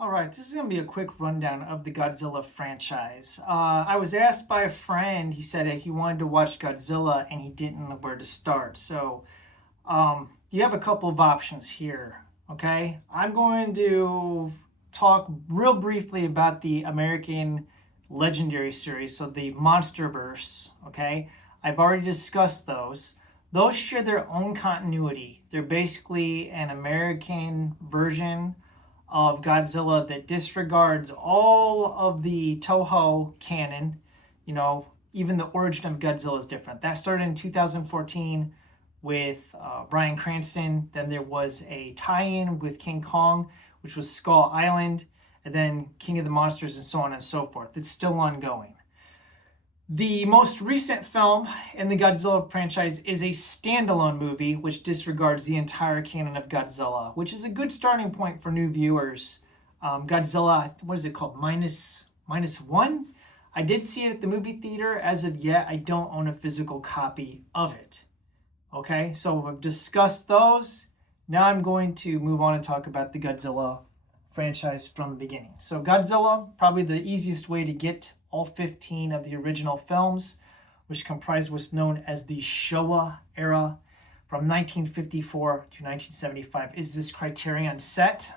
All right, this is going to be a quick rundown of the Godzilla franchise. I was asked by a friend, he said that he wanted to watch Godzilla and he didn't know where to start. So you have a couple of options here, okay? I'm going to talk real briefly about the American Legendary series, so the Monsterverse, okay? I've already discussed those. Those share their own continuity. They're basically an American version of Godzilla that disregards all of the Toho canon. You know, even the origin of Godzilla is different. That started in 2014 with Bryan Cranston. Then there was a tie-in with King Kong, which was Skull Island, and then King of the Monsters, and so on and so forth. It's still ongoing. The most recent film in the Godzilla franchise is a standalone movie which disregards the entire canon of Godzilla, which is a good starting point for new viewers. Godzilla, what is it called? Minus one? I did see it at the movie theater. As of yet, I don't own a physical copy of it. Okay, so I've discussed those. Now I'm going to move on and talk about the Godzilla franchise from the beginning. So Godzilla, probably the easiest way to get all 15 of the original films, which comprise what's known as the Showa era from 1954 to 1975, is this Criterion set.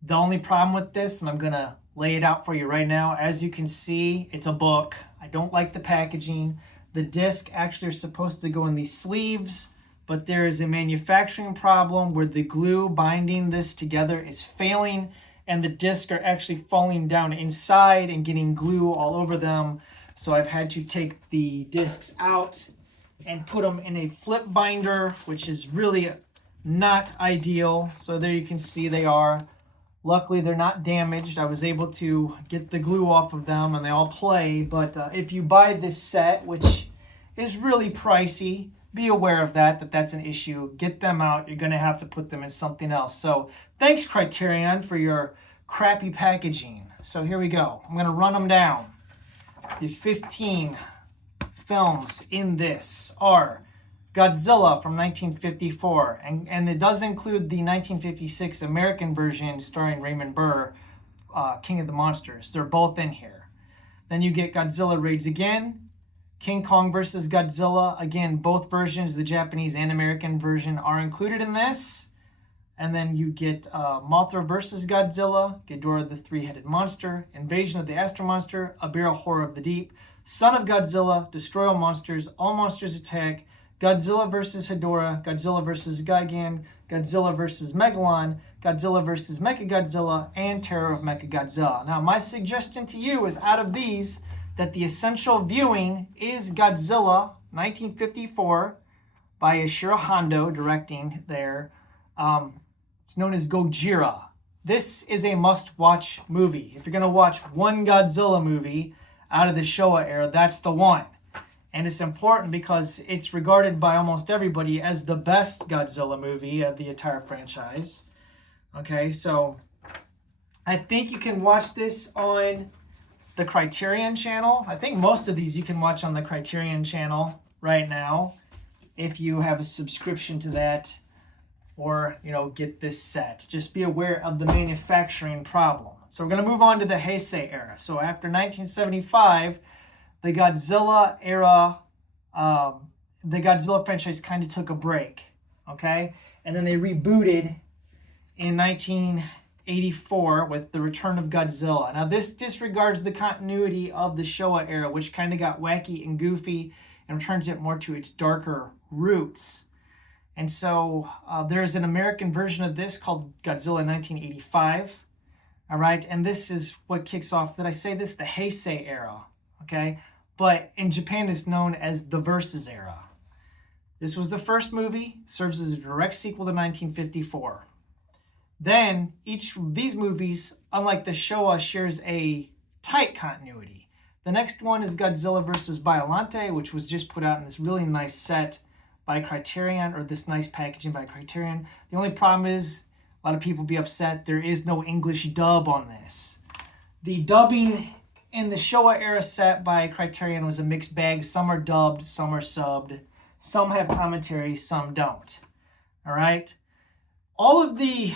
The only problem with this, and I'm going to lay it out for you right now, as you can see, it's a book. I don't like the packaging. The disc actually are supposed to go in these sleeves, but there is a manufacturing problem where the glue binding this together is failing, and the discs are actually falling down inside and getting glue all over them. So I've had to take the discs out and put them in a flip binder, which is really not ideal. So there you can see they are. Luckily, they're not damaged. I was able to get the glue off of them and they all play. But if you buy this set, which is really pricey, be aware of that that's an issue. Get them out. You're going to have to put them in something else. So thanks, Criterion, for your crappy packaging. So here we go. I'm going to run them down. The 15 films in this are Godzilla from 1954, and it does include the 1956 American version starring Raymond Burr, King of the Monsters. They're both in here. Then you get Godzilla Raids Again, King Kong versus Godzilla. Again, both versions, the Japanese and American version, are included in this. And then you get Mothra versus Godzilla, Ghidorah the Three-Headed Monster, Invasion of the Astro Monster, Abira Horror of the Deep, Son of Godzilla, Destroy All Monsters, All Monsters Attack, Godzilla versus Hedorah, Godzilla versus Gigan, Godzilla versus Megalon, Godzilla versus Mechagodzilla, and Terror of Mechagodzilla. Now, my suggestion to you is out of these, that the essential viewing is Godzilla 1954 by Ishiro Hondo, directing there. It's known as Gojira. This is a must-watch movie. If you're going to watch one Godzilla movie out of the Showa era, that's the one. And it's important because it's regarded by almost everybody as the best Godzilla movie of the entire franchise. Okay, so I think you can watch this on the Criterion channel. I think most of these you can watch on the Criterion channel right now if you have a subscription to that, or get this set. Just be aware of the manufacturing problem. So we're going to move on to the Heisei era. So after 1975, the Godzilla era, the Godzilla franchise kind of took a break, okay? And then they rebooted in 1984 with the return of Godzilla. Now this disregards the continuity of the Showa era, which kind of got wacky and goofy and returns it more to its darker roots. And so there's an American version of this called Godzilla 1985. All right, and this is what kicks off, did I say this? The Heisei era, okay? But in Japan, it's known as the Versus era. This was the first movie, serves as a direct sequel to 1954. Then each of these movies, unlike the Showa, shares a tight continuity. The next one is Godzilla versus Biollante, which was just put out in this really nice set by Criterion, or this nice packaging by Criterion. The only problem is, a lot of people be upset, there is no English dub on this. The dubbing in the Showa era set by Criterion was a mixed bag. Some are dubbed, some are subbed. Some have commentary, some don't. All right? all of the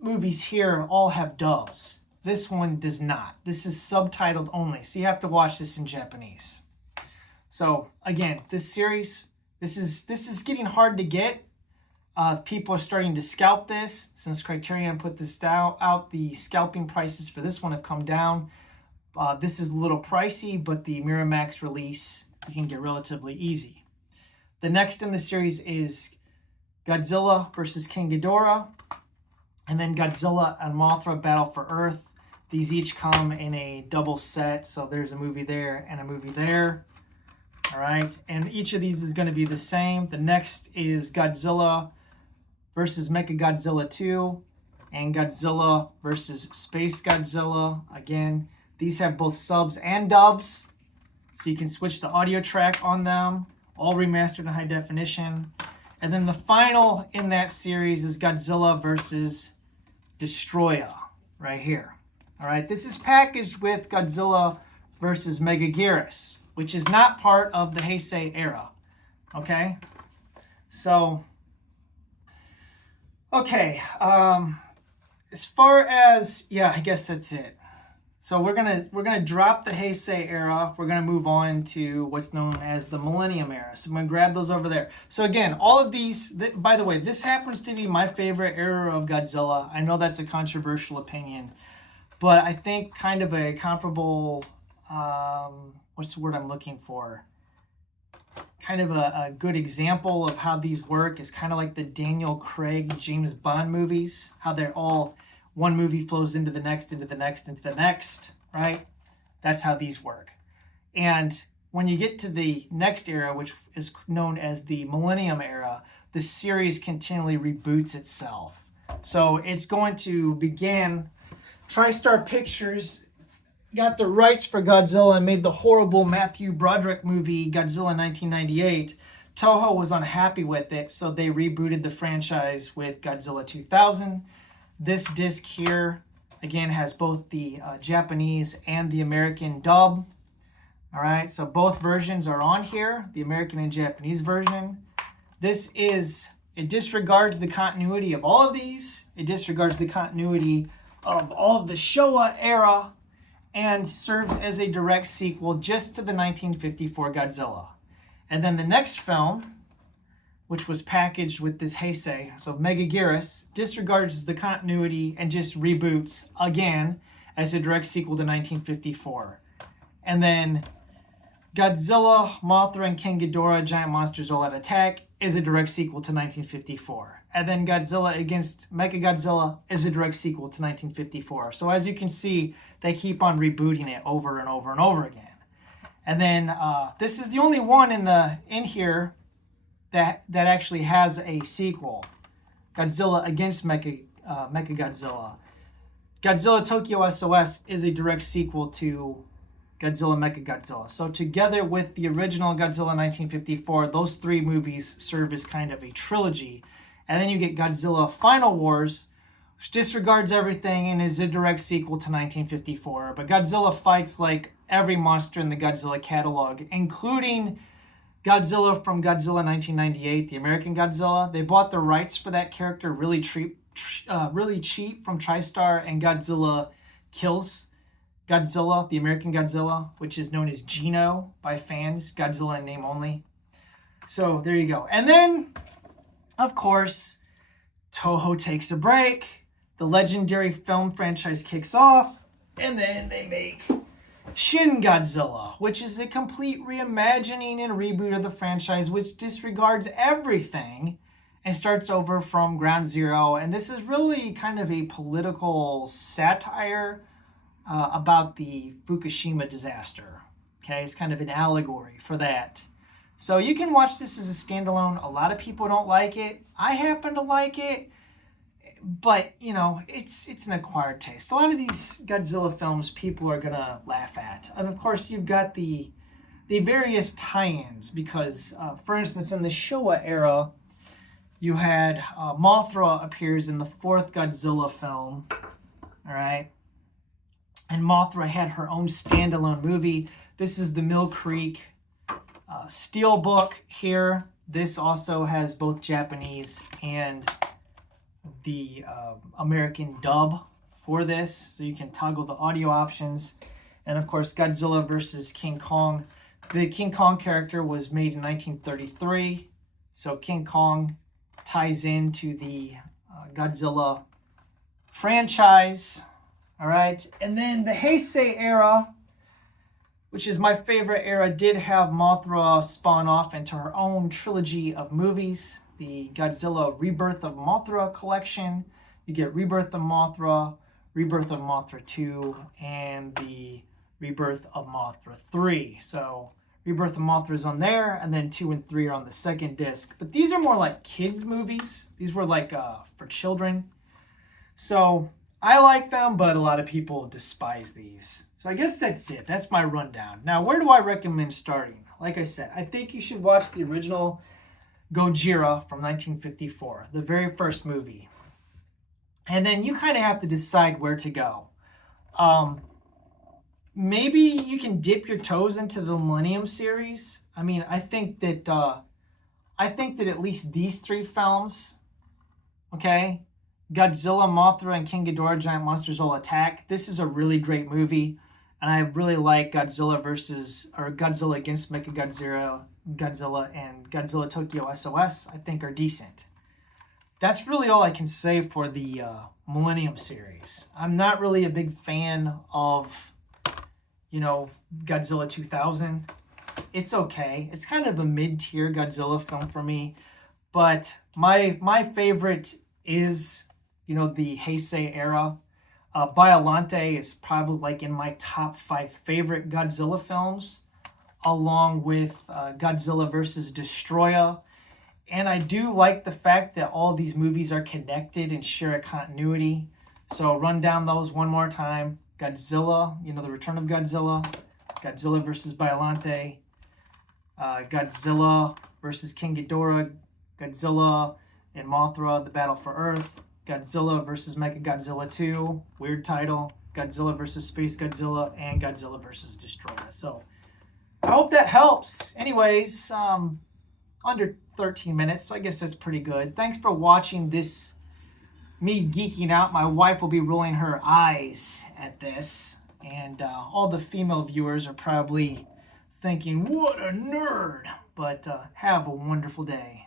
movies here all have dubs. This one does not. This is subtitled only, so you have to watch this in Japanese. So again, this series, this is getting hard to get. People are starting to scalp this. Since Criterion put this out, the scalping prices for this one have come down. This is a little pricey, but the Miramax release you can get relatively easy. The next in the series is Godzilla versus King Ghidorah, and then Godzilla and Mothra Battle for Earth. These each come in a double set, so there's a movie there and a movie there. All right, and each of these is going to be the same. The next is Godzilla versus Mechagodzilla 2 and Godzilla versus Space Godzilla. Again, these have both subs and dubs, so you can switch the audio track on them, all remastered in high definition. And then the final in that series is Godzilla versus Destroya, right here. All right, this is packaged with Godzilla versus Megaguirus, which is not part of the Heisei era. Okay, so okay, as far as, yeah, I guess that's it. So we're gonna drop the Heisei era. We're gonna move on to what's known as the Millennium era. So I'm gonna grab those over there. So again, all of these, by the way, this happens to be my favorite era of Godzilla. I know that's a controversial opinion, but I think kind of a comparable, what's the word I'm looking for? Kind of a good example of how these work is kind of like the Daniel Craig, James Bond movies, how they're all, one movie flows into the next, into the next, into the next, right? That's how these work. And when you get to the next era, which is known as the Millennium era, the series continually reboots itself. So it's going to begin, TriStar Pictures got the rights for Godzilla and made the horrible Matthew Broderick movie, Godzilla 1998. Toho was unhappy with it, so they rebooted the franchise with Godzilla 2000. This disc here, again, has both the Japanese and the American dub. All right, so both versions are on here, the American and Japanese version. It disregards the continuity of all of these. It disregards the continuity of all of the Showa era and serves as a direct sequel just to the 1954 Godzilla. And then the next film, which was packaged with this Heisei, so Megaguirus, disregards the continuity and just reboots again as a direct sequel to 1954. And then Godzilla, Mothra, and King Ghidorah, Giant Monsters All Out Attack is a direct sequel to 1954. And then Godzilla against Mechagodzilla is a direct sequel to 1954. So as you can see, they keep on rebooting it over and over and over again. And then this is the only one in here that actually has a sequel. Godzilla against Mechagodzilla. Godzilla Tokyo SOS is a direct sequel to Godzilla Mechagodzilla. So together with the original Godzilla 1954, those three movies serve as kind of a trilogy. And then you get Godzilla Final Wars, which disregards everything and is a direct sequel to 1954. But Godzilla fights like every monster in the Godzilla catalog, including Godzilla from Godzilla 1998, the American Godzilla. They bought the rights for that character really cheap from TriStar, and Godzilla kills Godzilla, the American Godzilla, which is known as Gino by fans, Godzilla in name only. So there you go. And then, of course, Toho takes a break. The legendary film franchise kicks off, and then they make Shin Godzilla, which is a complete reimagining and reboot of the franchise, which disregards everything and starts over from ground zero. And this is really kind of a political satire about the Fukushima disaster. Okay, it's kind of an allegory for that. So you can watch this as a standalone. A lot of people don't like it. I happen to like it, but you know, it's an acquired taste. A lot of these Godzilla films people are gonna laugh at, and of course you've got the various tie-ins because, for instance, in the Showa era, you had Mothra appears in the fourth Godzilla film. All right. And Mothra had her own standalone movie. This is the Mill Creek Steelbook here. This also has both Japanese and the American dub for this, so you can toggle the audio options. And of course, Godzilla versus King Kong. The King Kong character was made in 1933, so King Kong ties into the Godzilla franchise. All right, and then the Heisei era, which is my favorite era, did have Mothra spawn off into her own trilogy of movies. The Godzilla Rebirth of Mothra collection. You get Rebirth of Mothra, Rebirth of Mothra 2, and the Rebirth of Mothra 3. So Rebirth of Mothra is on there, and then 2 and 3 are on the second disc. But these are more like kids' movies. These were like for children. So I like them, but a lot of people despise these. So I guess that's it. That's my rundown. Now, where do I recommend starting? Like I said, I think you should watch the original Gojira from 1954, the very first movie. And then you kind of have to decide where to go. Maybe you can dip your toes into the Millennium series. I mean, I think that at least these 3 films, okay, Godzilla, Mothra, and King Ghidorah, Giant Monsters All Attack. This is a really great movie, and I really like Godzilla against Mechagodzilla, and Godzilla Tokyo SOS. I think are decent. That's really all I can say for the Millennium series. I'm not really a big fan of, Godzilla 2000. It's okay. It's kind of a mid-tier Godzilla film for me, but my favorite is, the Heisei era. Biollante is probably like in my top 5 favorite Godzilla films, along with Godzilla vs. Destroya. And I do like the fact that all these movies are connected and share a continuity. So I'll run down those one more time. Godzilla, The Return of Godzilla, Godzilla vs. Biollante, Godzilla vs. King Ghidorah, Godzilla and Mothra, The Battle for Earth, Godzilla vs. Mechagodzilla 2, weird title, Godzilla vs. Space Godzilla, and Godzilla vs. Destroya. So I hope that helps. Anyways, under 13 minutes, so I guess that's pretty good. Thanks for watching this, me geeking out. My wife will be rolling her eyes at this, and all the female viewers are probably thinking, what a nerd, but have a wonderful day.